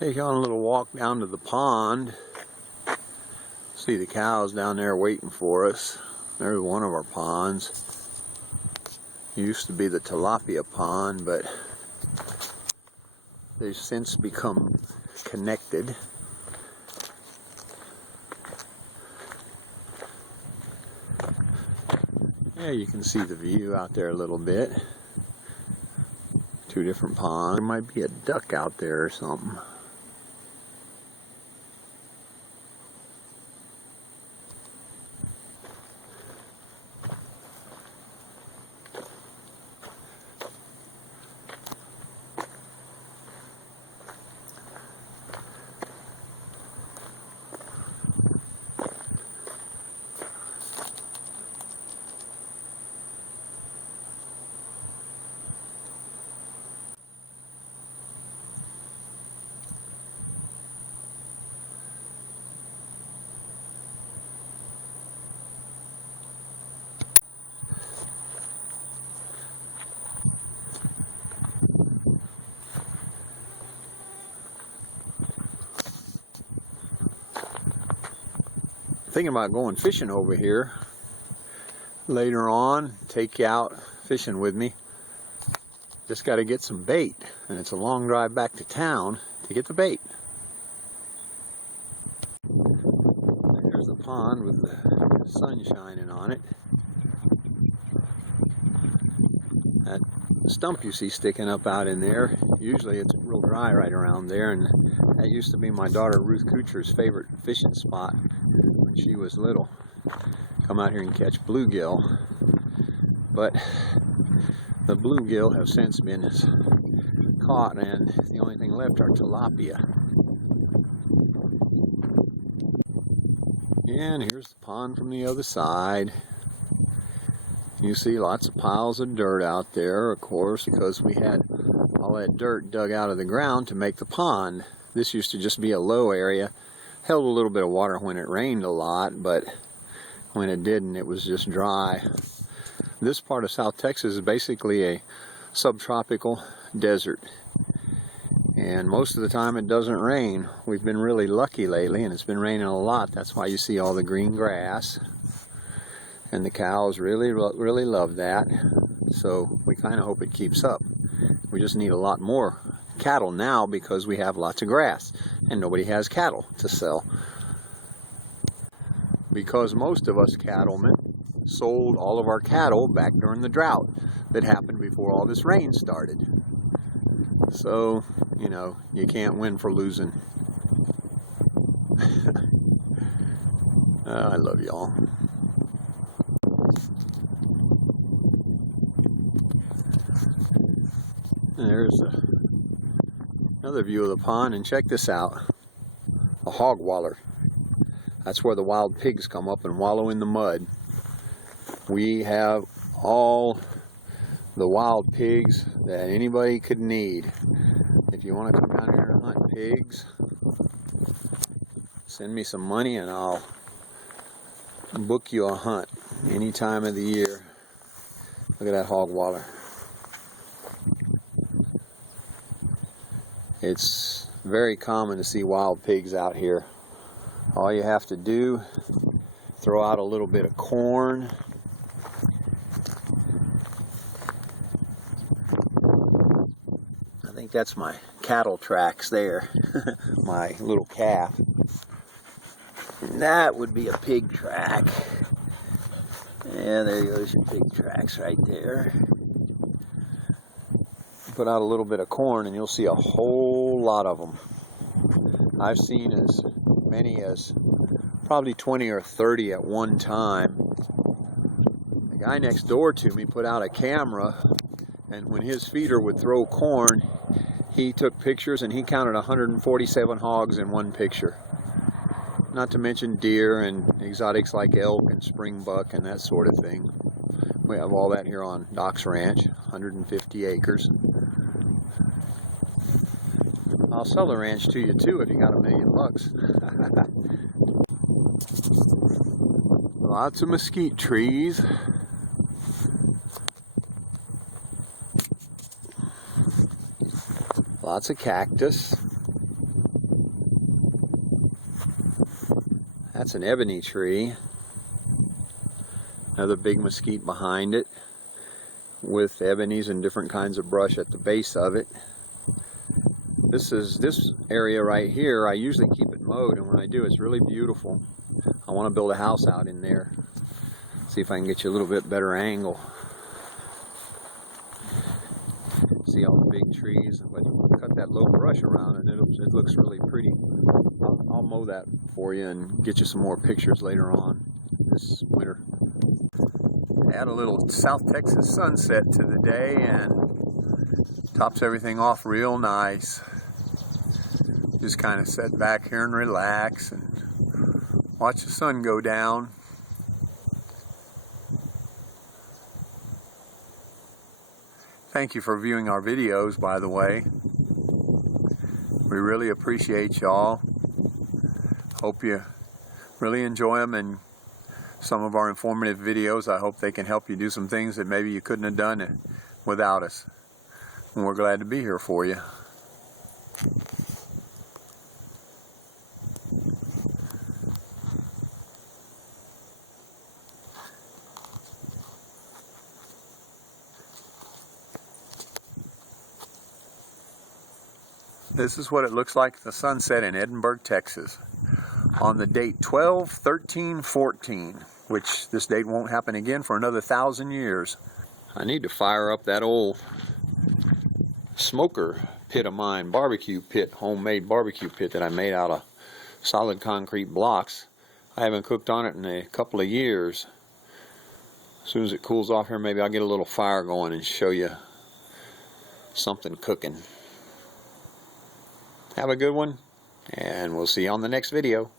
Take you on a little walk down to the pond. See the cows down there waiting for us. There's one of our ponds. It used to be the tilapia pond, but they've since become connected. Yeah, you can see the view out there a little bit. Two different ponds. There might be a duck out there or something. Thinking about going fishing over here later on. Take you out fishing with me. Just got to get some bait, and it's a long drive back to town to get the bait. There's the pond with the sun shining on it. That stump you see sticking up out in there, usually it's real dry right around there, and that used to be my daughter Ruth Kucher's favorite fishing spot when she was little. Come out here and catch bluegill, but the bluegill have since been caught, and the only thing left are tilapia. And here's the pond from the other side. You see lots of piles of dirt out there, of course, because we had all that dirt dug out of the ground to make the pond. This used to just be a low area, held a little bit of water when it rained a lot, but when it didn't, it was just dry. This part of South Texas is basically a subtropical desert, and most of the time it doesn't rain. We've been really lucky lately, and it's been raining a lot. That's why you see all the green grass, and the cows really love that. So we kind of hope it keeps up. We just need a lot more cattle now because we have lots of grass, and nobody has cattle to sell. Because most of us cattlemen sold all of our cattle back during the drought that happened before all this rain started. So, you know, you can't win for losing. I love y'all. There's another view of the pond, and check this out. A hog waller. That's where the wild pigs come up and wallow in the mud. We have all the wild pigs that anybody could need. If you want to come down here and hunt pigs, send me some money and I'll book you a hunt any time of the year. Look at that hog waller. It's very common to see wild pigs out here. All you have to do, throw out a little bit of corn. I think that's my cattle tracks there, my little calf. And that would be a pig track. Yeah, there goes your pig tracks right there. Put out a little bit of corn and you'll see a whole lot of them. I've seen as many as probably 20 or 30 at one time. The guy next door to me put out a camera, and when his feeder would throw corn, he took pictures and he counted 147 hogs in one picture. Not to mention deer and exotics like elk and springbuck and that sort of thing. We have all that here on Doc's Ranch, 150 acres. I'll sell the ranch to you too if you got $1 million. Lots of mesquite trees. Lots of cactus. That's an ebony tree. Another big mesquite behind it with ebonies and different kinds of brush at the base of it. This area right here, I usually keep it mowed, and when I do, it's really beautiful. I want to build a house out in there. See if I can get you a little bit better angle. See all the big trees, but cut that low brush around and it looks really pretty. I'll mow that for you and get you some more pictures later on this winter. Add a little South Texas sunset to the day and tops everything off real nice. Just kind of sit back here and relax and watch the sun go down. Thank you for viewing our videos, by the way. We really appreciate y'all. Hope you really enjoy them, and some of our informative videos, I hope they can help you do some things that maybe you couldn't have done without us. And we're glad to be here for you. This is what it looks like at the sunset in Edinburgh, Texas, on the date 12/13/14, which this date won't happen again for another 1,000 years. I need to fire up that old smoker pit of mine, barbecue pit, homemade barbecue pit that I made out of solid concrete blocks. I haven't cooked on it in a couple of years. As soon as it cools off here, maybe I'll get a little fire going and show you something cooking. Have a good one, and we'll see you on the next video.